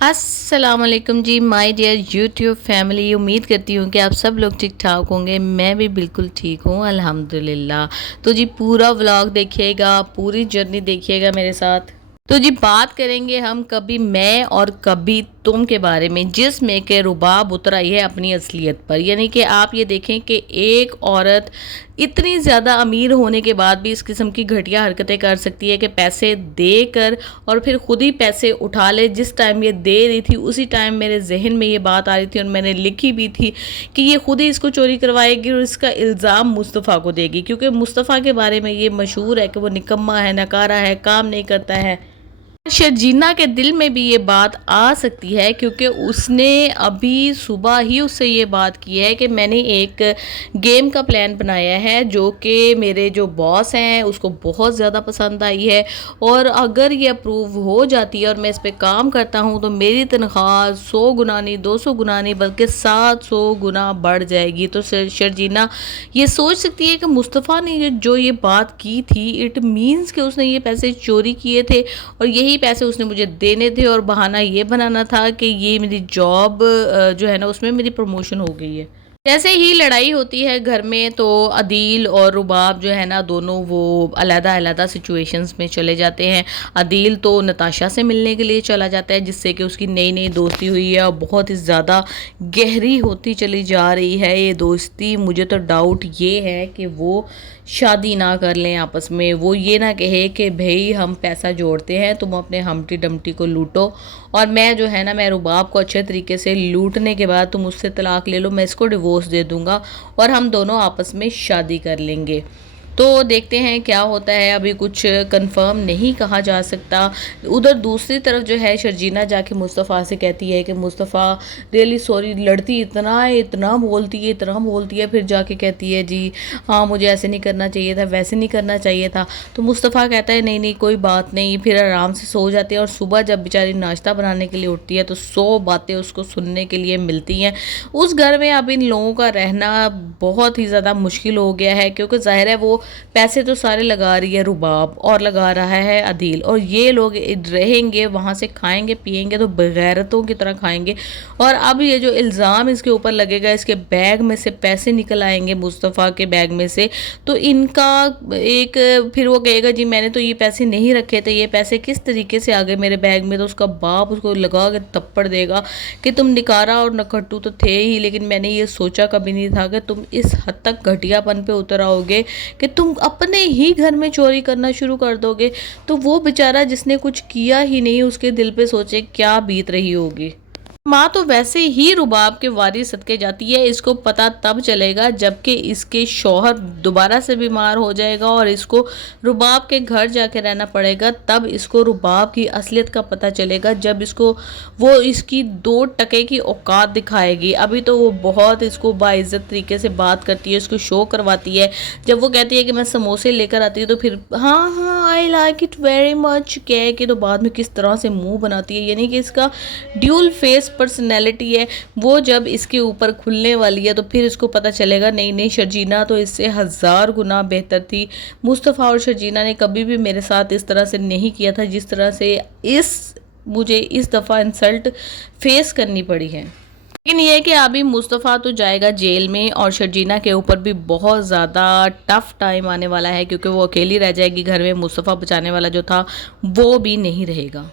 अस्सलाम वालेकुम जी my dear YouTube family. उम्मीद करती हूँ कि आप सब लोग ठीक ठाक होंगे। मैं भी बिल्कुल ठीक हूँ अल्हम्दुलिल्लाह। तो जी पूरा व्लॉग देखिएगा, पूरी जर्नी देखिएगा मेरे साथ। तो जी बात करेंगे हम कभी मैं और कभी तुम के बारे में, जिसमें के रुबाब उतर आई है अपनी असलियत पर। यानी कि आप ये देखें कि एक औरत इतनी ज़्यादा अमीर होने के बाद भी इस किस्म की घटिया हरकतें कर सकती है कि पैसे देकर और फिर खुद ही पैसे उठा ले। जिस टाइम ये दे रही थी उसी टाइम मेरे जहन में ये बात आ रही थी और मैंने लिखी भी थी कि ये खुद ही इसको चोरी करवाएगी और इसका इल्ज़ाम मुस्तफ़ा को देगी, क्योंकि मुस्तफ़ा के बारे में ये मशहूर है कि वो निकम्मा है, नकारा है, काम नहीं करता है। शर्जीना के दिल में भी ये बात आ सकती है, क्योंकि उसने अभी सुबह ही उससे ये बात की है कि मैंने एक गेम का प्लान बनाया है जो कि मेरे जो बॉस हैं उसको बहुत ज़्यादा पसंद आई है, और अगर ये अप्रूव हो जाती है और मैं इस पर काम करता हूँ तो मेरी तनख्वाह 100 गुना नहीं, 200 गुना नहीं, बल्कि 700 गुना बढ़ जाएगी। तो शर्जीना ये सोच सकती है कि मुस्तफ़ा ने जो ये बात की थी, इट मीन्स कि उसने ये पैसे चोरी किए थे और यही पैसे उसने मुझे देने थे, और बहाना ये बनाना था कि ये मेरी जॉब जो है ना उसमें मेरी प्रमोशन हो गई है। जैसे ही लड़ाई होती है घर में तो अदील और रुबाब जो है ना दोनों वो अलग अलग सिचुएशंस में चले जाते हैं। अदील तो नताशा से मिलने के लिए चला जाता है, जिससे कि उसकी नई नई दोस्ती हुई है और बहुत ही ज़्यादा गहरी होती चली जा रही है ये दोस्ती। मुझे तो डाउट ये है कि वो शादी ना कर लें आपस में। वो ये ना कहे कि भाई हम पैसा जोड़ते हैं, तुम अपने हमटी डमटी को लूटो और मैं जो है ना मैं रुबाब को अच्छे तरीके से लूटने के बाद तुम उससे तलाक ले लो, मैं इसको डिवोर्स दे दूंगा और हम दोनों आपस में शादी कर लेंगे। तो देखते हैं क्या होता है, अभी कुछ कंफर्म नहीं कहा जा सकता। उधर दूसरी तरफ जो है शर्जीना जाके मुस्तफ़ा से कहती है कि मुस्तफ़ा रियली सॉरी, लड़ती इतना है, इतना बोलती है, इतना बोलती है, फिर जाके कहती है जी हाँ मुझे ऐसे नहीं करना चाहिए था, वैसे नहीं करना चाहिए था। तो मुस्तफ़ा कहता है नहीं नहीं कोई बात नहीं, फिर आराम से सो जाते हैं। और सुबह जब बेचारी नाश्ता बनाने के लिए उठती है तो 100 बातें उसको सुनने के लिए मिलती हैं। उस घर में अब इन लोगों का रहना बहुत ही ज़्यादा मुश्किल हो गया है, क्योंकि ज़ाहिर है वो पैसे तो सारे लगा रही है रुबाब और लगा रहा है अदील, और ये लोग रहेंगे वहाँ से, खाएंगे पिएंगे तो बेगैरतों की तरह खाएंगे। और अब ये जो इल्ज़ाम इसके ऊपर लगेगा, इसके बैग में से पैसे निकल आएंगे मुस्तफ़ा के बैग में से, तो इनका एक फिर वो कहेगा जी मैंने तो ये पैसे नहीं रखे थे, ये पैसे किस तरीके से आ गए मेरे बैग में। तो उसका बाप उसको लगा के थप्पड़ देगा कि तुम निकारा और नकट्टू तो थे ही, लेकिन मैंने ये सोचा कभी नहीं था कि तुम इस हद तक घटियापन पे उतर आओगे कि तुम अपने ही घर में चोरी करना शुरू कर दोगे। तो वो बेचारा जिसने कुछ किया ही नहीं उसके दिल पे सोचे क्या बीत रही होगी। माँ तो वैसे ही रुबाब के वारिस सदके जाती है, इसको पता तब चलेगा जबकि इसके शौहर दोबारा से बीमार हो जाएगा और इसको रुबाब के घर जाके रहना पड़ेगा। तब इसको रुबाब की असलियत का पता चलेगा, जब इसको वो इसकी 2 टके की औकात दिखाएगी। अभी तो वो बहुत इसको बाइज्जत तरीके से बात करती है, इसको शो करवाती है। जब वो कहती है कि मैं समोसे लेकर आती हूँ तो फिर हाँ हाँ I like it very much कह के तो बाद में किस तरह से मुँह बनाती है। यानी कि इसका ड्यूल फेस पर्सनैलिटी है, वो जब इसके ऊपर खुलने वाली है तो फिर इसको पता चलेगा नहीं नहीं शर्जीना तो इससे 1000 गुना बेहतर थी। मुस्तफ़ा और शर्जीना ने कभी भी मेरे साथ इस तरह से नहीं किया था जिस तरह से मुझे इस दफ़ा इंसल्ट फेस करनी पड़ी है। लेकिन ये है कि अभी मुस्तफ़ा तो जाएगा जेल में और शर्जीना के ऊपर भी बहुत ज़्यादा टफ टाइम आने वाला है, क्योंकि वो अकेली रह जाएगी घर में। मुस्तफ़ा बचाने वाला जो था वो भी नहीं रहेगा।